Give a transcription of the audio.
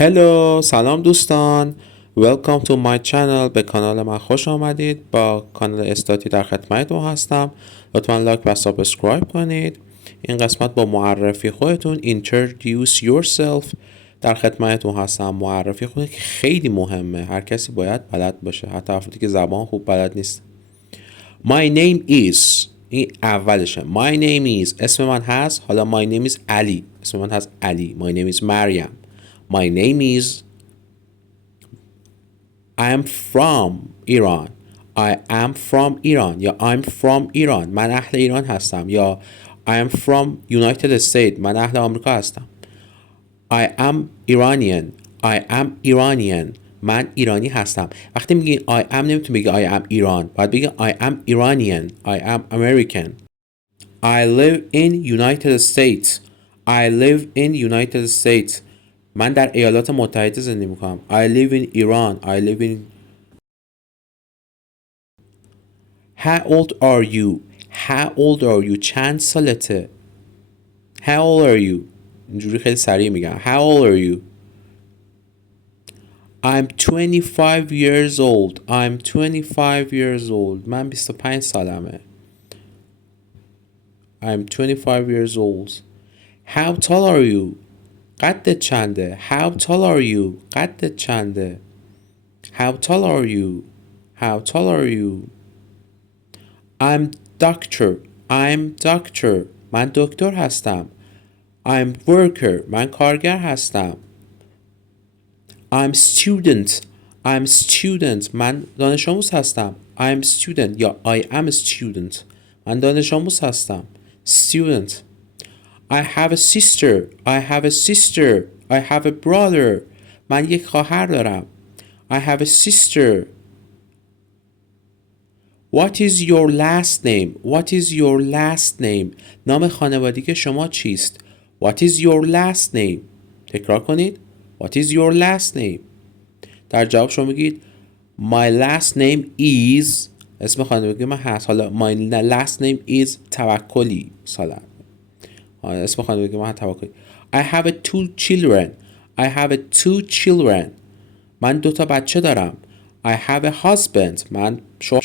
هلو، سلام دوستان. Welcome to my channel. به کانال من خوش آمدید. با کانال استاتی در خدمتتون هستم. لطفا لایک و سابسکرایب کنید. این قسمت با معرفی خودتون Introduce yourself در خدمتتون هستم. معرفی خودتون که خیلی مهمه. هر کسی باید بلد باشه، حتی افرادی که زبان خوب بلد نیست. My name is، این اولشه. My name is، اسم من هست. حالا my name is علی، اسم من هست علی. My name is مریم. My name is I am from Iran. I am from Iran یا I'm from Iran. من اهل ایران هستم. یا I am from United States. من اهل آمریکا هستم. I am Iranian. I am Iranian. من ایرانی هستم. وقتی میگی I am نمیتونی بگی I am Iran. باید بگی I am Iranian. I am American. I live in United States. I live in United States. من در ایالات متحده زندگی میکنم. I live in Iran. I live in. How old are you? How old are you? چند سالته؟ How old are you? اینجوری خیلی سریع میگم. How old are you? I'm 25 years old. I'm 25 years old. من 25 سالمه. I'm 25 years old. How tall are you? قدت چنده؟ How tall are you? قدت چنده؟ How tall are you? How tall are you? I'm doctor. I'm doctor. من دکتر هستم. I'm worker. من کارگر هستم. I'm student. I'm student. من دانش آموز هستم. I'm student یا I am a student. من دانش آموز هستم. Student. I have a sister. I have a sister. I have a brother. من یک خواهر دارم. I have a sister. What is your last name? What is your last name? نام خانوادگی شما چیست؟ What is your last name? تکرار کنید. What is your last name? در جواب شما بگید My last name is، اسم خانوادگی من هست. حالا My last name is توکلی. مثلا اسم خانوادگی من توکلی. I have two children. I have two children. من 2 بچه دارم. I have a husband. من شوهر